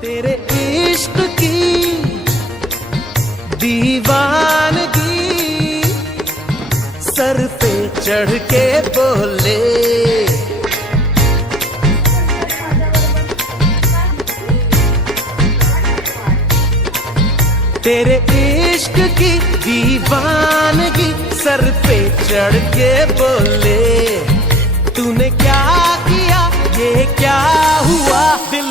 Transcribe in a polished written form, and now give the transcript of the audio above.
तेरे इश्क की दीवानगी सर पे चढ़ के बोले, तेरे इश्क की दीवानगी सर पे चढ़ के बोले, तूने क्या किया ये क्या हुआ दिल